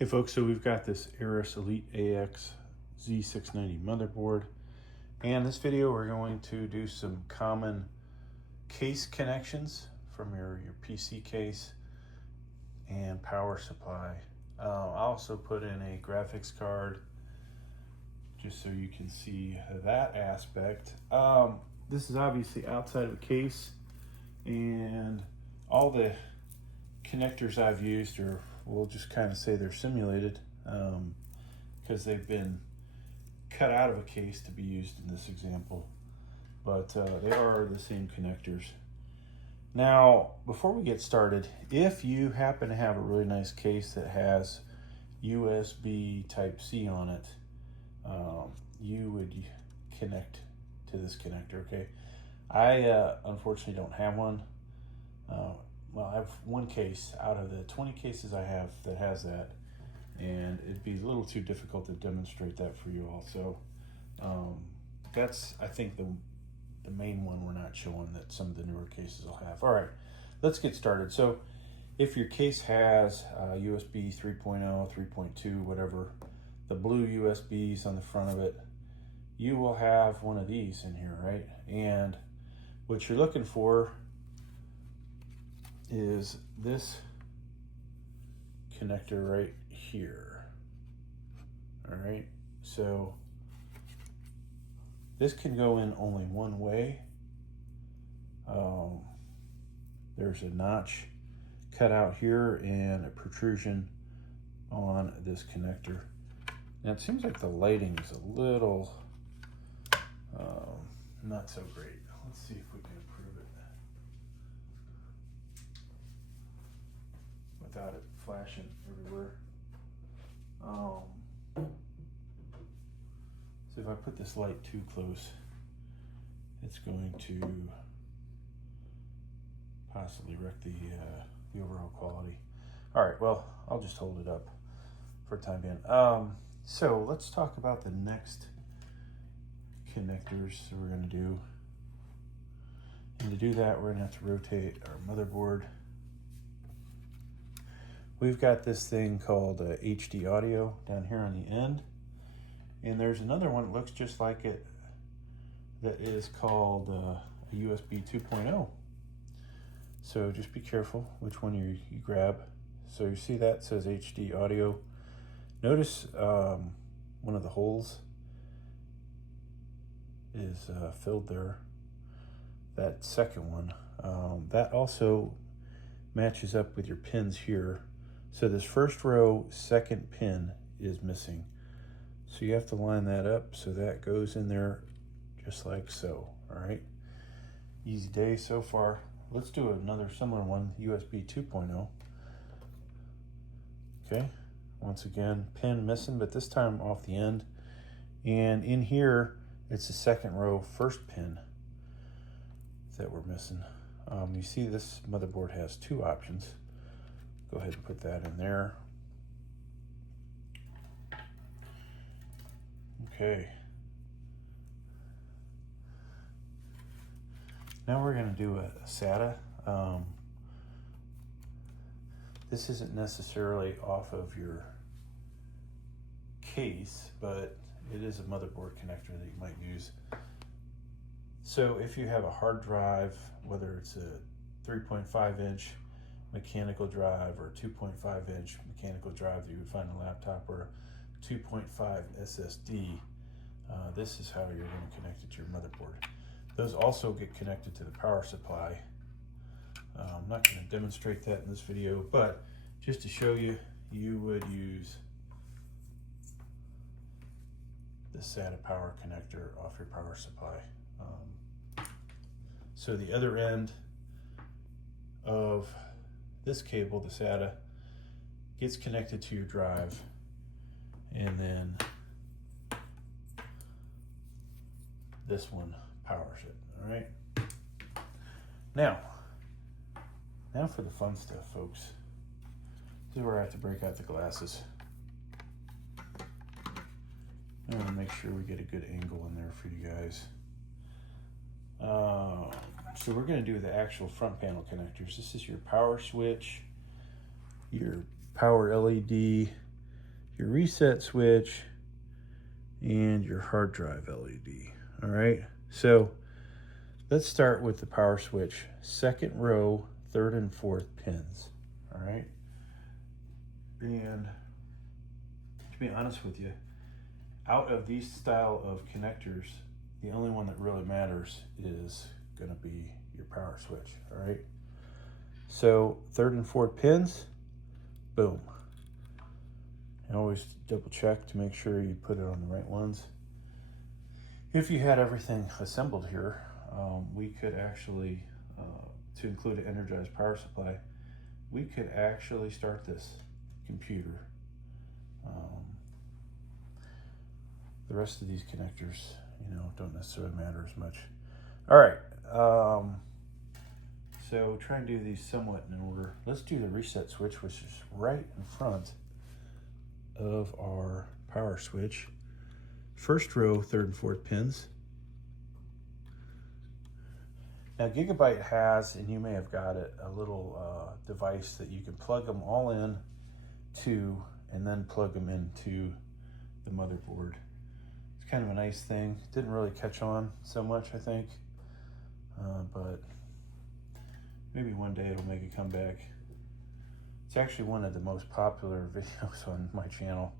Hey folks, so we've got this Aorus Elite AX Z690 motherboard, and in this video we're going to do some common case connections from your PC case and power supply. I'll also put in a graphics card just so you can see that aspect. This is obviously outside of a case, and all the connectors I've used are, we'll just kind of say they're simulated because they've been cut out of a case to be used in this example, but they are the same connectors. Now, before we get started, if you happen to have a really nice case that has USB Type-C on it, you would connect to this connector, okay? I unfortunately don't have one. Well, I have one case out of the 20 cases I have that has that, and it'd be a little too difficult to demonstrate that for you all. So that's, I think, the main one we're not showing that some of the newer cases will have. All right, let's get started. So if your case has USB 3.0, 3.2, whatever, the blue USBs on the front of it, you will have one of these in here, right? And what you're looking for is this connector right here. All right, so this can go in only one way. There's a notch cut out here and a protrusion on this connector. Now it seems like the lighting is a little not so great. Let's see if we can improve it without it flashing everywhere. So if I put this light too close, it's going to possibly wreck the overall quality. All right, well, I'll just hold it up for time being. So let's talk about the next connectors that we're going to do. And to do that, we're going to have to rotate our motherboard. We've got this thing called HD audio down here on the end, and there's another one that looks just like it that is called a USB 2.0. So just be careful which one you grab. So you see that says HD audio. Notice one of the holes is filled there. That second one, that also matches up with your pins here. So this first row, second pin is missing. So you have to line that up so that goes in there just like so, all right? Easy day so far. Let's do another similar one, USB 2.0. Okay, once again, pin missing, but this time off the end. And in here, it's the second row, first pin that we're missing. You see this motherboard has two options. Go ahead and put that in there. Okay. Now we're going to do a SATA. This isn't necessarily off of your case, but it is a motherboard connector that you might use. So if you have a hard drive, whether it's a 3.5 inch mechanical drive or a 2.5 inch mechanical drive that you would find on a laptop, or a 2.5 SSD, this is how you're going to connect it to your motherboard. Those also get connected to the power supply. I'm not going to demonstrate that in this video, but just to show you, you would use the SATA power connector off your power supply. So the other end of this cable, the SATA, gets connected to your drive, and then this one powers it, all right? Now for the fun stuff, folks. This is where I have to break out the glasses. I want to make sure we get a good angle in there for you guys. So we're going to do the actual front panel connectors. This is your power switch, your power LED, your reset switch, and your hard drive LED. All right, so let's start with the power switch, second row, third and fourth pins. All right, and to be honest with you, out of these style of connectors, the only one that really matters is going to be your power switch. All right, so third and fourth pins, boom. And always double check to make sure you put it on the right ones. If you had everything assembled here, we could actually, to include an energized power supply, we could actually start this computer. The rest of these connectors, you know, don't necessarily matter as much. All right, so try and do these somewhat in order. Let's do the reset switch, which is right in front of our power switch. First row, third and fourth pins. Now Gigabyte has, and you may have got it, a little device that you can plug them all in to, and then plug them into the motherboard. It's kind of a nice thing. Didn't really catch on so much, I think, but maybe one day it'll make a comeback. It's actually one of the most popular videos on my channel.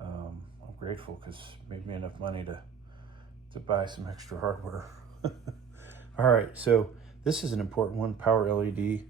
I'm grateful because it made me enough money to buy some extra hardware. All right, so this is an important one, power LED.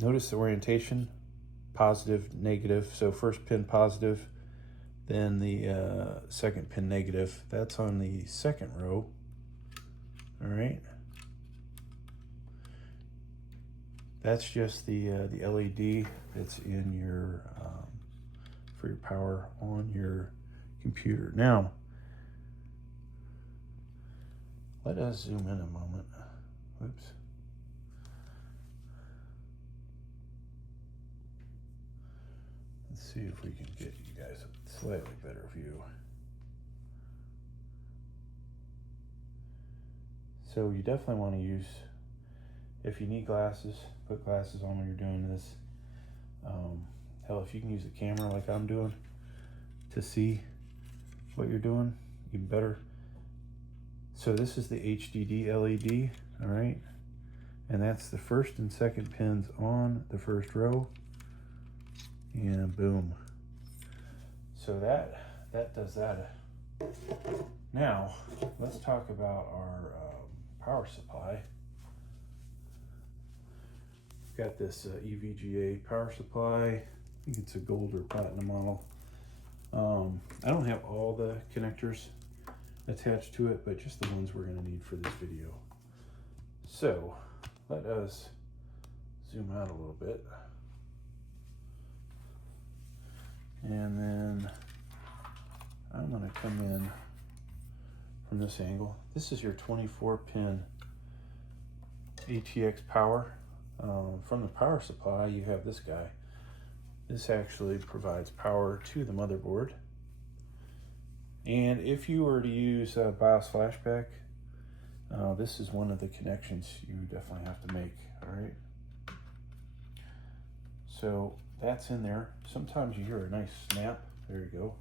Notice the orientation, positive, negative. So first pin positive, then the second pin negative. That's on the second row. All right. That's just the LED that's in your for your power on your computer. Now, let us zoom in a moment. Oops. Let's see if we can get you guys a slightly better view. So you definitely want to use, if you need glasses, put glasses on when you're doing this. Hell, if you can use a camera like I'm doing to see what you're doing, even better. So this is the HDD LED, all right? And that's the first and second pins on the first row. And boom. So that does that. Now, let's talk about our power supply. Got this EVGA power supply. I think it's a gold or platinum model. I don't have all the connectors attached to it, but just the ones we're going to need for this video. So let us zoom out a little bit. And then I'm going to come in from this angle. This is your 24-pin ATX power. From the power supply, you have this guy. This actually provides power to the motherboard. And if you were to use BIOS flashback, this is one of the connections you definitely have to make, all right? So that's in there. Sometimes you hear a nice snap. There you go.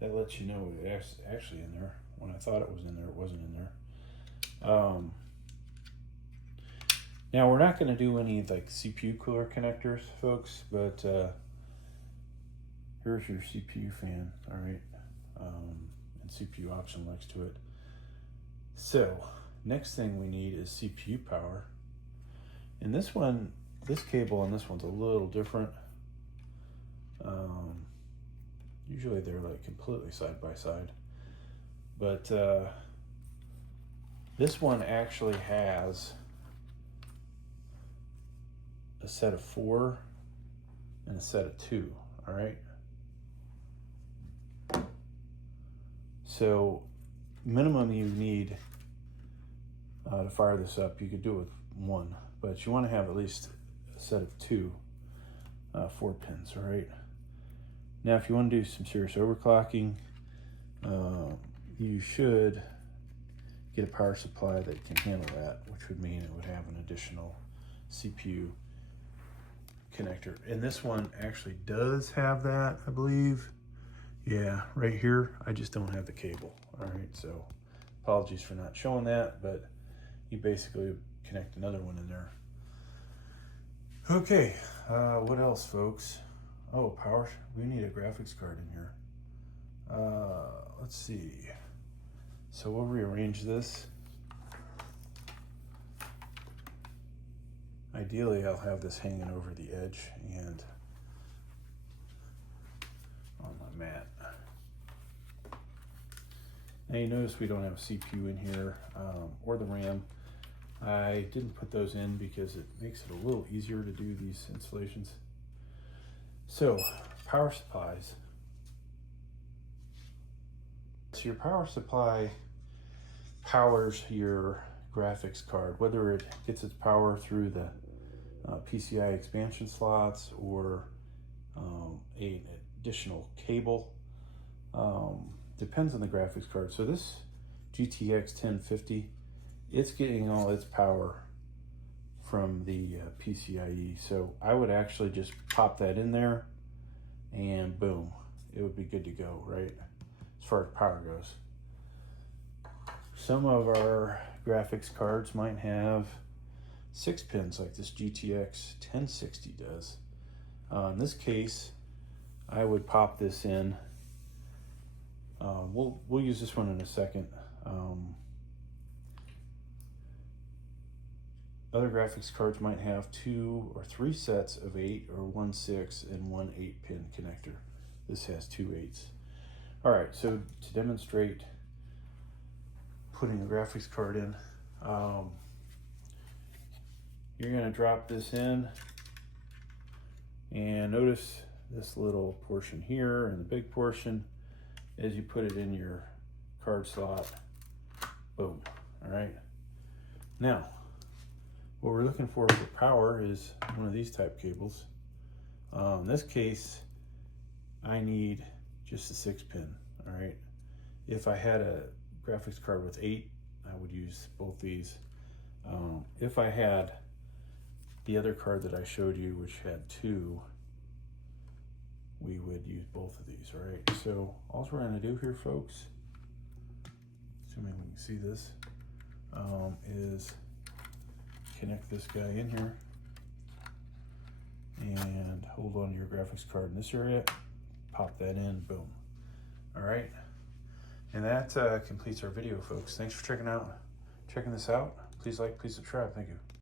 That lets you know it's actually in there. When I thought it was in there, it wasn't in there. Now we're not going to do any like CPU cooler connectors, folks, but here's your CPU fan, all right, and CPU option next to it. So next thing we need is CPU power. And this one, this cable on this one's a little different. Usually they're like completely side by side, but this one actually has a set of 4 and a set of 2, all right? So minimum you need to fire this up, you could do it with 1, but you want to have at least a set of 2 4 pins, all right? Now if you want to do some serious overclocking, you should get a power supply that can handle that, which would mean it would have an additional CPU connector. And this one actually does have that, I believe. Yeah, right here, I just don't have the cable. All right, so apologies for not showing that, but you basically connect another one in there. Okay, what else, folks? Oh, power, we need a graphics card in here. Let's see. So we'll rearrange this. Ideally, I'll have this hanging over the edge and on my mat. Now you notice we don't have a CPU in here, or the RAM. I didn't put those in because it makes it a little easier to do these installations. So, power supplies. So your power supply powers your graphics card, whether it gets its power through the PCI expansion slots or an additional cable. Depends on the graphics card. So this GTX 1050, it's getting all its power from the PCIe. So I would actually just pop that in there and boom, it would be good to go, right? As far as power goes. Some of our graphics cards might have 6 pins like this GTX 1060 does. In this case, I would pop this in. We'll use this one in a second. Other graphics cards might have 2 or 3 sets of 8 or 1 6 and 1 8 pin connector. This has 2 8s. All right, so to demonstrate putting a graphics card in, you're gonna drop this in and notice this little portion here and the big portion as you put it in your card slot. Boom. All right. Now, what we're looking for power is one of these type cables. In this case, I need just a 6 pin. All right. If I had a graphics card with 8, I would use both these. If I had the other card that I showed you, which had 2, we would use both of these. All right. So all we're going to do here, folks, assuming we can see this, is connect this guy in here and hold on to your graphics card in this area, pop that in, boom. All right, and that completes our video, folks. Thanks for checking this out. Please like, please subscribe. Thank you.